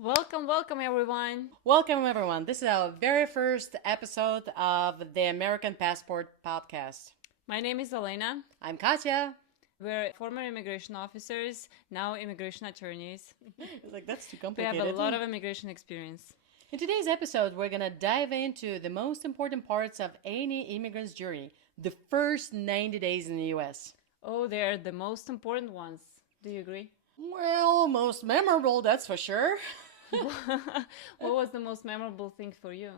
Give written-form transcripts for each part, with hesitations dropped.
Welcome everyone. Welcome, everyone. This is our very first episode of the American Passport Podcast. My name is Elena. I'm Katya. We're former immigration officers, now immigration attorneys. It's like, that's too We complicated. have a lot of immigration experience. In today's episode, we're going to dive into the most important parts of any immigrant's journey, the first 90 days in the U.S. Oh, they're the most important ones. Do you agree? Well, most memorable, that's for sure. What was the most memorable thing for you?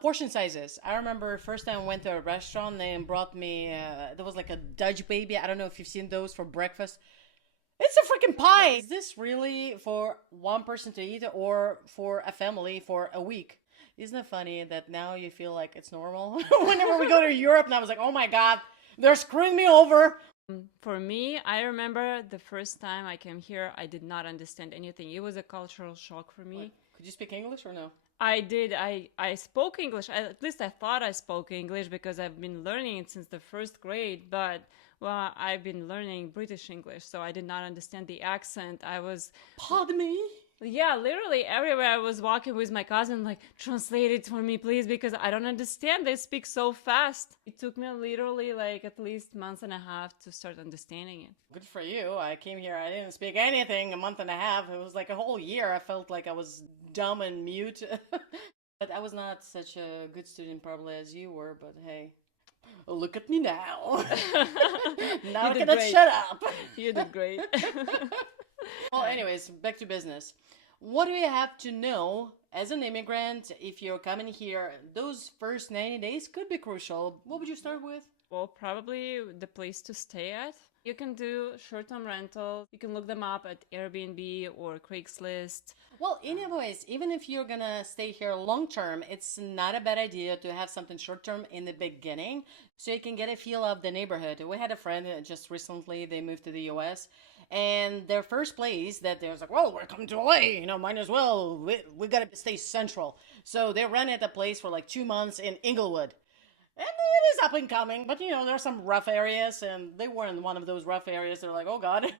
Portion sizes. I remember first time I went to a restaurant and brought me, there was like a Dutch baby. I don't know if you've seen those for breakfast. It's a freaking pie. Is this really for one person to eat or for a family for a week? Isn't it funny that now you feel like it's normal? Whenever we go to Europe, and I was like, oh my God, they're screwing me over. For me, I remember the first time I came here, I did not understand anything. It was a cultural shock for me. What? Could you speak English or no? I did. I spoke English. At least I thought I spoke English because I've been learning it since the first grade. But, well, I've been learning British English, so I did not understand the accent. I was... Pardon me? Yeah, literally everywhere I was walking with my cousin, like, translate it for me, please, because I don't understand. They speak so fast. It took me literally, like, at least months and a half to start understanding it. Good for you. I came here, I didn't speak anything a month and a half. It was like a whole year. I felt like I was dumb and mute. But I was not such a good student probably as you were, but hey. Look at me now. Now I did cannot great. shut up. You did great. Well, anyways, back to business. What do you have to know as an immigrant if you're coming here? Those first 90 days could be crucial. What would you start with? Well, probably the place to stay at. You can do short-term rental. You can look them up at Airbnb or Craigslist. Well, anyways, even if you're gonna stay here long term, it's not a bad idea to have something short term in the beginning so you can get a feel of the neighborhood. We had a friend just recently, they moved to the US, and their first place that they was like, well, we're coming to LA, might as well, we gotta stay central. So they rented a place for like 2 months in Inglewood. And it is up and coming, but there are some rough areas, and they were in one of those rough areas. They're like, oh God.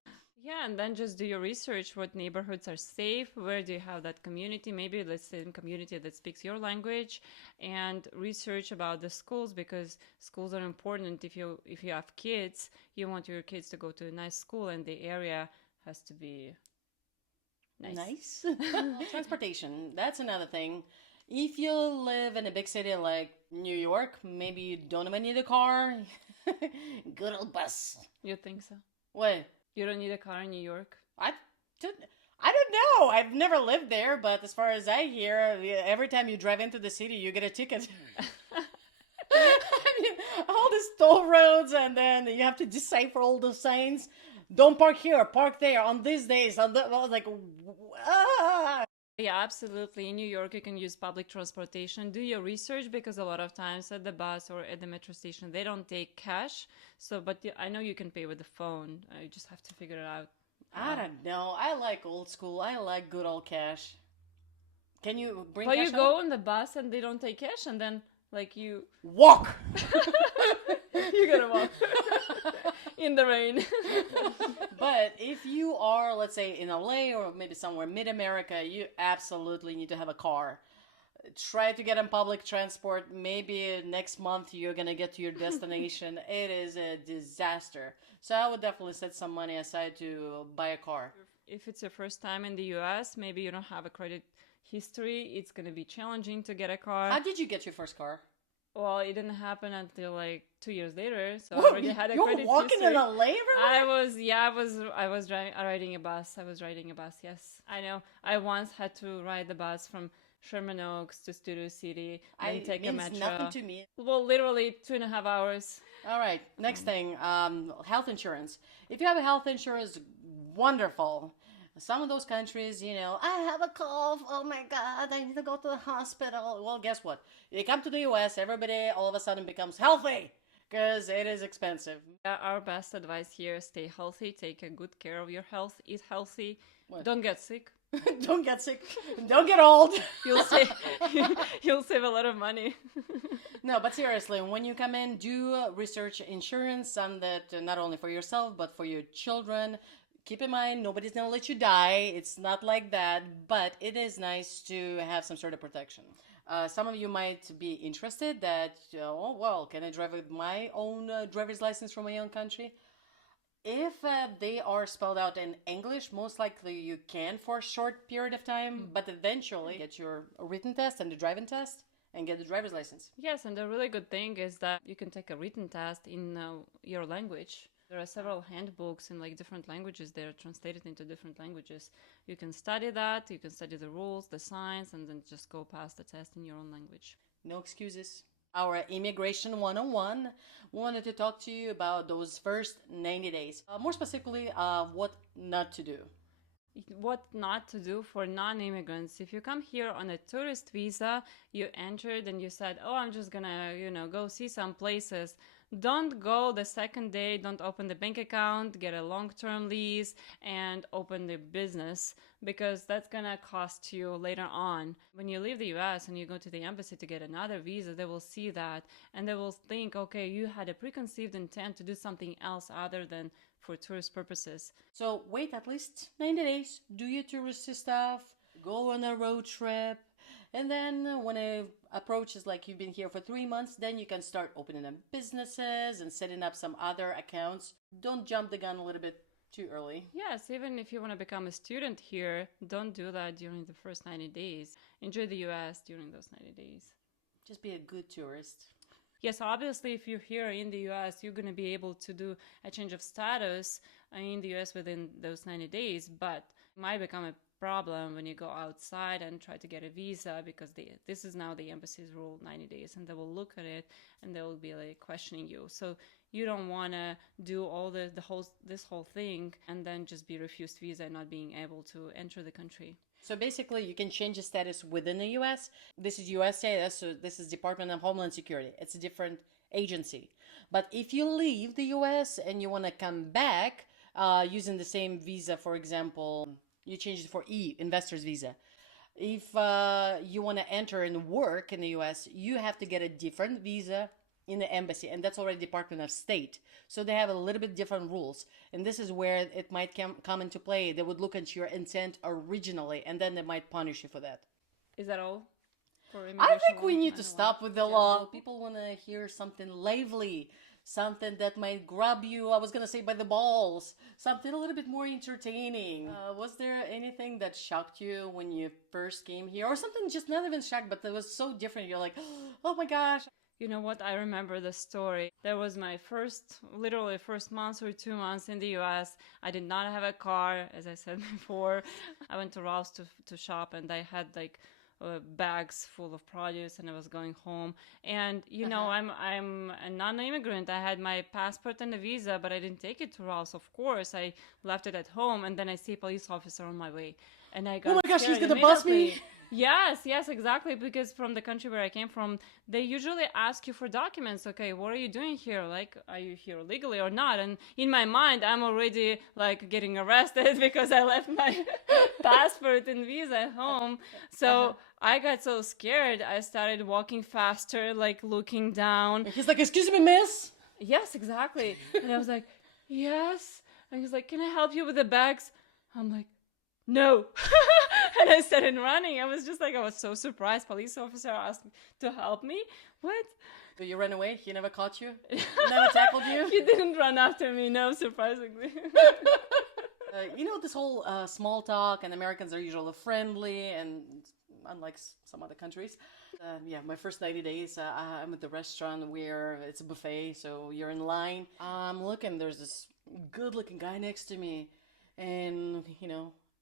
Yeah, and then just do your research. What neighborhoods are safe? Where do you have that community? Maybe let's say in community that speaks your language, and research about the schools because schools are important. If you have kids, you want your kids to go to a nice school, and the area has to be nice. Transportation. That's another thing. If you live in a big city like New York, maybe you don't even need a car. Good old bus. You think so? What? You don't need a car in New York? I don't know. I've never lived there, but as far as I hear, every time you drive into the city, you get a ticket. I mean, all these toll roads, and then you have to decipher all the signs. Don't park here, park there, on these days. I was like, ah. Yeah, absolutely. In New York, you can use public transportation. Do your research because a lot of times at the bus or at the metro station, they don't take cash. So, but I know you can pay with the phone. You just have to figure it out. I don't know. I like old school. I like good old cash. Can you bring But cash you home? go on the bus and they don't take cash, and then like you Walk! you gotta walk in the rain. But if you are, let's say, in LA or maybe somewhere mid-America, you absolutely need to have a car. Try to get on public transport. Maybe next month you're going to get to your destination. It is a disaster. So I would definitely set some money aside to buy a car. If it's your first time in the US, maybe you don't have a credit history, it's gonna be challenging to get a car. How did you get your first car? Well, it didn't happen until like 2 years later, so I Whoa, already had a you're credit walking history. in LA, everyone? I was riding a bus. I was riding a bus. Yes, I know. I once had to ride the bus from Sherman Oaks to Studio City and take a means metro. nothing to me. Well, literally 2.5 hours. All right, next thing, health insurance. If you have a health insurance, wonderful. Some of those countries, I have a cough. Oh my God, I need to go to the hospital. Well, guess what? You come to the US, everybody all of a sudden becomes healthy because it is expensive. Our best advice here: stay healthy, take a good care of your health, eat healthy, What? don't get sick. Don't get sick. Don't get old. You'll save you'll save a lot of money. No, but seriously, when you come in, do research insurance, some that not only for yourself but for your children. Keep in mind, nobody's gonna let you die. It's not like that, but it is nice to have some sort of protection. Some of you might be interested that, oh, well, can I drive with my own driver's license from my own country? If they are spelled out in English, most likely you can for a short period of time, but eventually get your written test and the driving test and get the driver's license. Yes, and the really good thing is that you can take a written test in your language. There are several handbooks in like different languages. They're translated into different languages. You can study that, you can study the rules, the signs, and then just go pass the test in your own language. No excuses. Our Immigration 101 wanted to talk to you about those first 90 days. More specifically, what not to do. What not to do for non-immigrants. If you come here on a tourist visa, you entered and you said, oh, I'm just gonna, go see some places. Don't go the second day, don't open the bank account, get a long-term lease, and open the business, because that's gonna cost you later on. When you leave the US and you go to the embassy to get another visa, they will see that and they will think, okay, you had a preconceived intent to do something else other than for tourist purposes. So wait at least 90 days, do your touristy stuff, go on a road trip, and then when it approaches like you've been here for 3 months, then you can start opening up businesses and setting up some other accounts. Don't jump the gun a little bit too early. Yes, even if you want to become a student here, don't do that during the first 90 days. Enjoy the US during those 90 days. Just be a good tourist. Yes, obviously, if you're here in the US, you're going to be able to do a change of status in the US within those 90 days, but it might become a problem when you go outside and try to get a visa, because this is now the embassy's rule, 90 days, and they will look at it and they will be like questioning you. So you don't want to do all this whole thing and then just be refused visa and not being able to enter the country. So basically, you can change the status within the U.S. This is USCIS, so this is Department of Homeland Security. It's a different agency. But if you leave the U.S. and you want to come back using the same visa, for example, you change it for investor's visa. If you want to enter and work in the U.S., you have to get a different visa in the embassy, and that's already Department of State. So they have a little bit different rules, and this is where it might come into play. They would look at your intent originally, and then they might punish you for that. Is that all for immigration? I think we need to stop with the law. People want to hear something lively, something that might grab you, I was going to say, by the balls, something a little bit more entertaining. Was there anything that shocked you when you first came here, or something just not even shocked, but that was so different? You're like, oh my gosh. You know what? I remember the story. That was my literally first month or 2 months in the US. I did not have a car, as I said before. I went to Ralph's to shop, and I had like bags full of produce, and I was going home. And I'm a non-immigrant. I had my passport and a visa, but I didn't take it to Ralph's. Of course, I left it at home, and then I see a police officer on my way, and I got oh my gosh, he's scared gonna bust me. Yes, exactly. Because from the country where I came from, they usually ask you for documents. Okay, what are you doing here? Like, are you here legally or not? And in my mind, I'm already like getting arrested because I left my passport and visa at home. So I got so scared, I started walking faster, like looking down. He's like, excuse me, miss? Yes, exactly. And I was like, yes. And he's like, can I help you with the bags? I'm like, no. And I started running. I was so surprised. Police officer asked to help me. What? So you ran away? He never caught you? Never tackled you? He didn't run after me, no, surprisingly. This whole small talk, and Americans are usually friendly, and unlike some other countries. My first 90 days, I'm at the restaurant where it's a buffet, so you're in line. I'm looking, there's this good-looking guy next to me, and,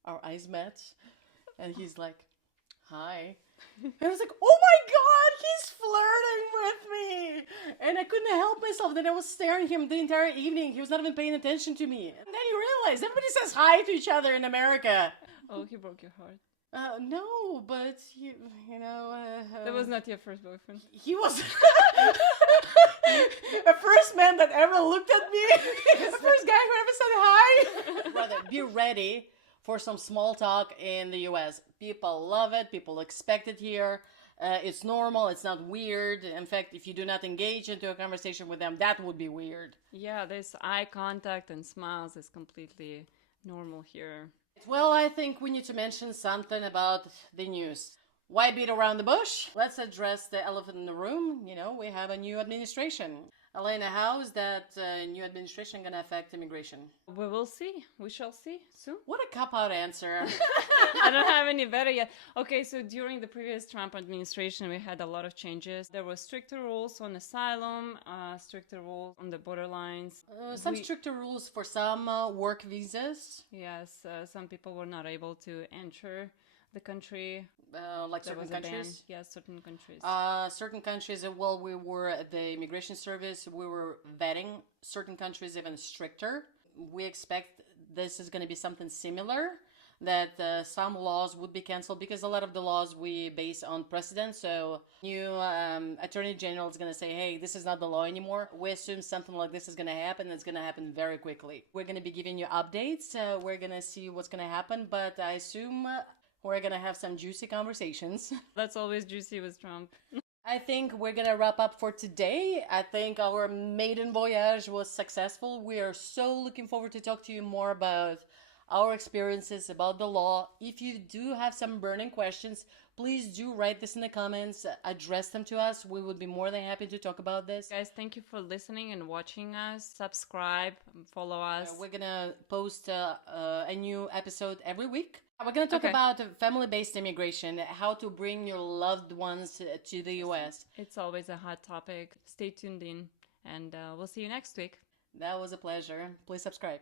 our eyes met, and he's like, hi. And I was like, oh my God, he's flirting with me. And I couldn't help myself. Then I was staring at him the entire evening. He was not even paying attention to me. And then you realize everybody says hi to each other in America. Oh, he broke your heart. No, but that was not your first boyfriend. He was the first man that ever looked at me. The first guy who ever said hi. Brother, be ready for some small talk in the US. People love it. People expect it here. It's normal. It's not weird. In fact, if you do not engage into a conversation with them, that would be weird. Yeah, this eye contact and smiles is completely normal here. Well, I think we need to mention something about the news. Why beat around the bush? Let's address the elephant in the room. We have a new administration. Elena, how is that new administration going to affect immigration? We will see. We shall see soon. What a cop-out answer. I don't have any better yet. Okay, so during the previous Trump administration, we had a lot of changes. There were stricter rules on asylum, stricter rules on the borderlines. Some stricter rules for some work visas. Yes, some people were not able to enter the country. Like certain countries? Yes, certain countries. Certain countries, well, we were at the immigration service, we were vetting certain countries even stricter. We expect this is going to be something similar, that some laws would be canceled because a lot of the laws we base on precedent. So new attorney general is going to say, hey, this is not the law anymore. We assume something like this is going to happen. It's going to happen very quickly. We're going to be giving you updates. We're going to see what's going to happen, but I assume we're going to have some juicy conversations. That's always juicy with Trump. I think we're going to wrap up for today. I think our maiden voyage was successful. We are so looking forward to talk to you more about our experiences, about the law. If you do have some burning questions, please do write this in the comments, address them to us. We would be more than happy to talk about this. Guys, thank you for listening and watching us. Subscribe, follow us. We're going to post a new episode every week. We're going to talk about family-based immigration, how to bring your loved ones to the US. It's always a hot topic. Stay tuned in, and we'll see you next week. That was a pleasure. Please subscribe.